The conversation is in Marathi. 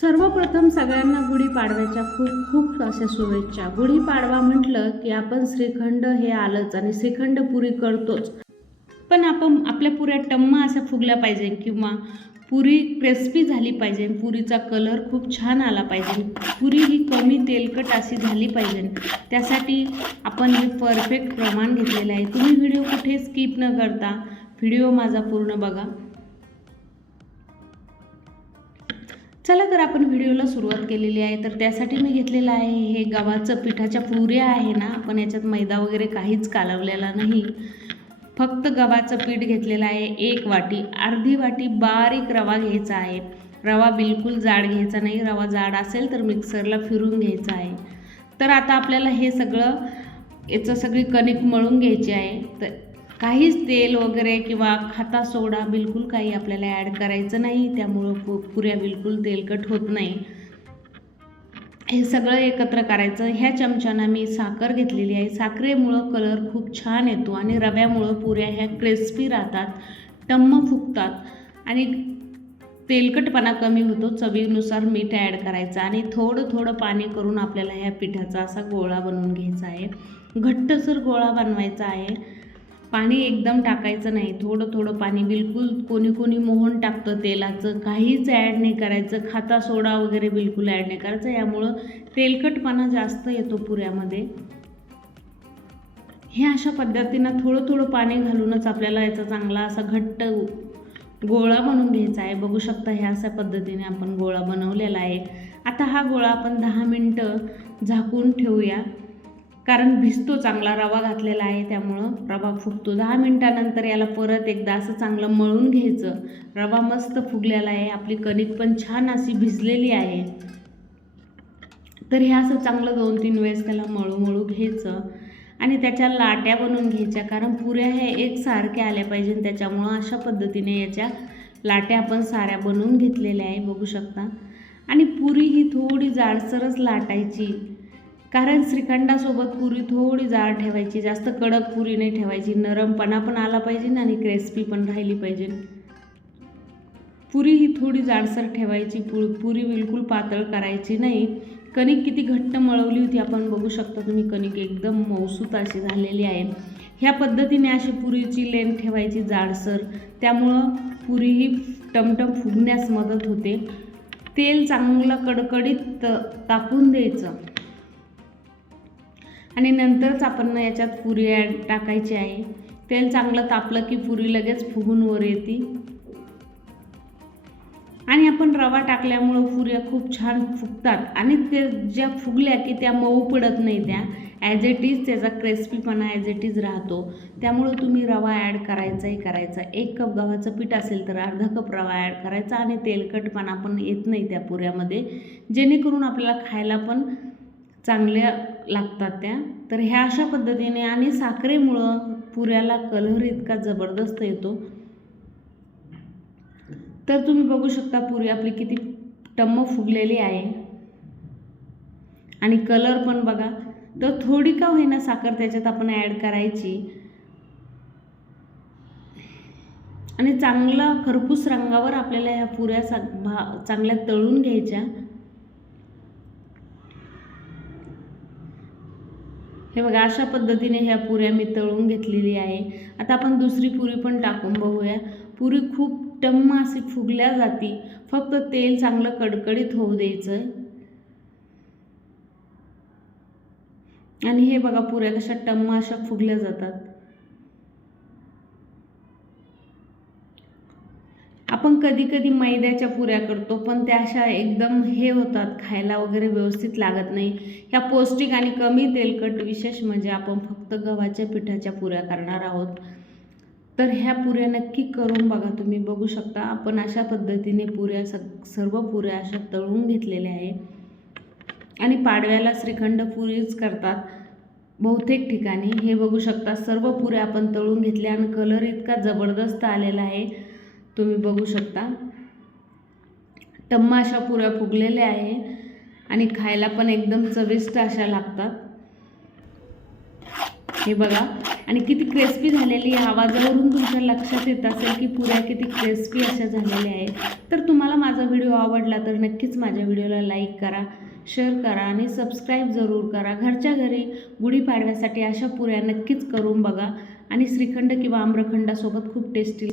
सर्वप्रथम सगळ्यांना गुढीपाडव्याच्या खूप खूप अशा शुभेच्छा. गुढीपाडवा म्हटलं की आपण श्रीखंड हे आलंच आणि श्रीखंड पुरी करतोच. पण आपण आपल्या पुऱ्या टम्मा अशा फुगल्या पाहिजे किंवा पुरी क्रिस्पी झाली पाहिजे. पुरीचा कलर खूप छान आला पाहिजे. पुरी ही कमी तेलकट अशी झाली पाहिजे. त्यासाठी आपण हे परफेक्ट प्रमाण घेतलेलं आहे. तुम्ही व्हिडिओ कुठे स्किप न करता व्हिडिओ माझा पूर्ण बघा. चला तर आपण व्हिडिओला सुरुवात केलेली आहे. तर त्यासाठी मी घेतलेलं आहे हे गव्हाचं पिठाच्या पुऱ्या आहे ना आपण याच्यात मैदा वगैरे काहीच कालवलेला नाही. फक्त गव्हाचं पीठ घेतलेलं आहे एक वाटी. अर्धी वाटी बारीक रवा घ्यायचा आहे. रवा बिलकुल जाड घ्यायचा नाही. रवा जाड असेल तर मिक्सरला फिरून घ्यायचा आहे. तर आता आपल्याला हे सगळं याचं सगळी कणिक मळून घ्यायची आहे. तर काहीच तेल वगैरे किंवा खाता सोडा बिलकुल काही आपल्याला ॲड करायचं नाही. त्यामुळं पु पुऱ्या बिलकुल तेलकट होत नाही. हे सगळं एकत्र करायचं. ह्या चमच्यानं मी साखर घेतलेली आहे. साखरेमुळं कलर खूप छान येतो आणि रव्यामुळं पुऱ्या ह्या क्रिस्पी राहतात टम्म फुगतात आणि तेलकटपणा कमी होतो. चवीनुसार मीठ ॲड करायचं आणि थोडं थोडं पाणी करून आपल्याला ह्या पिठाचा असा गोळा बनवून घ्यायचा आहे. घट्टसर गोळा बनवायचा आहे. पाणी एकदम टाकायचं नाही. थोडं थोडं पाणी बिलकुल कोणी कोणी मोहन टाकतं तेलाचं. काहीच ॲड नाही करायचं. खाता सोडा वगैरे बिलकुल ॲड नाही करायचं. यामुळं तेलकटपणा जास्त येतो पुऱ्यामध्ये. हे अशा पद्धतीनं थोडं थोडं पाणी घालूनच आपल्याला याचा चांगला असा घट्ट गोळा बनवून घ्यायचा आहे. बघू शकता ह्या अशा पद्धतीने आपण गोळा बनवलेला आहे. आता हा गोळा आपण दहा मिनटं झाकून ठेवूया. कारण भिजतो चांगला रवा घातलेला आहे त्यामुळं रवा फुगतो दहा मिनटानंतर याला परत एकदा असं चांगलं मळून घ्यायचं. रवा मस्त फुगलेला आहे आपली कणिक पण छान अशी भिजलेली आहे. तर हे असं चांगलं दोन तीन वेळेस त्याला मळू मळू घ्यायचं. आणि त्याच्या लाट्या बनवून घ्यायच्या कारण पुऱ्या ह्या एकसारख्या आल्या पाहिजे त्याच्यामुळं अशा पद्धतीने याच्या लाट्या आपण साऱ्या बनवून घेतलेल्या आहे बघू शकता. आणि पुरी ही थोडी जाडसरच लाटायची. कारण श्रीखंडासोबत पुरी थोडी जाड ठेवायची जास्त कडक पुरी नाही ठेवायची. नरमपणा पण आला पाहिजे आणि क्रिस्पी पण राहिली पाहिजे. पुरी ही थोडी जाडसर ठेवायची. पु पुरी बिलकुल पातळ करायची नाही. कणिक किती घट्ट मळवली होती आपण बघू शकता तुम्ही. कणिक एकदम मौसूत अशी झालेली आहे. ह्या पद्धतीने अशी पुरीची लेन ठेवायची जाडसर. त्यामुळं पुरी ही टमटम फुगण्यास मदत होते. तेल चांगलं कडकडीत तापून द्यायचं. आणि नंतरच आपण याच्यात पुरी ॲड टाकायची आहे. तेल चांगलं तापलं की पुरी लगेच फुगून वर येते. आणि आपण रवा टाकल्यामुळं पुऱ्या खूप छान फुगतात. आणि ते ज्या फुगल्या की त्या मऊ पडत नाही त्या ॲज इट इज त्याचा क्रिस्पीपणा ॲज इट इज राहतो. त्यामुळं तुम्ही रवा ॲड करायचाही करायचा. एक कप गव्हाचं पीठ असेल तर अर्धा कप रवा ॲड करायचा आणि तेलकटपणा पण येत नाही त्या पुऱ्यामध्ये. जेणेकरून आपल्याला खायला पण चांगल्या लागतात त्या. तर ह्या अशा पद्धतीने आणि साखरेमुळं पुऱ्याला कलर इतका जबरदस्त येतो. तर तुम्ही बघू शकता पुरी आपली किती टम्म फुगलेली आहे. आणि कलर पण बघा. तर थोडी का होईना साखर त्याच्यात आपण ॲड करायची. आणि चांगला खरपूस रंगावर आपल्याला ह्या पुऱ्या सा भा चांगल्या तळून घ्यायच्या. हे बघा अशा पद्धतीने ह्या पुऱ्या मी तळून घेतलेली आहे. आता आपण दुसरी पुरी पण टाकून बघूया. पुरी खूप टम्म अशी फुगल्या जाती. फक्त तेल चांगलं कडकडीत होऊ द्यायचं आहे आणि हे बघा पुऱ्या कशा टम्म अशा फुगल्या जातात. आपण कधी कधी मैद्याच्या पुऱ्या करतो पण त्या अशा एकदम हे होतात खायला वगैरे व्यवस्थित लागत नाही. ह्या पौष्टिक आणि कमी तेलकट विशेष म्हणजे आपण फक्त गव्हाच्या पिठाच्या पुऱ्या करणार आहोत. तर ह्या पुऱ्या नक्की करून बघा तुम्ही बघू शकता. आपण अशा पद्धतीने पुऱ्या सग सर्व पुऱ्या अशा तळून घेतलेल्या आहे. आणि पाडव्याला श्रीखंड पुरीच करतात बहुतेक ठिकाणी. हे बघू शकता सर्व पुऱ्या आपण तळून घेतल्या आणि कलर इतका जबरदस्त आलेला आहे. तुम्ही बघू शकता. टम्मा अशा पुऱ्या फुगलेल्या आहे आणि खायला पण एकदम चविष्ट अशा लागतात. हे बघा. आणि किती क्रिस्पी झालेली आहे. आवाजावरून तुमच्या लक्षात येत असेल की पुऱ्या किती क्रिस्पी अशा झालेल्या आहेत. तर तुम्हाला माझा व्हिडिओ आवडला तर नक्कीच माझ्या व्हिडिओला लाईक करा शेअर करा आणि सबस्क्राईब जरूर करा. घरच्या घरी गुढीपाडव्यासाठी अशा पुऱ्या नक्कीच करून बघा. आणि श्रीखंड किंवा आम्रखंडासोबत खूप टेस्टी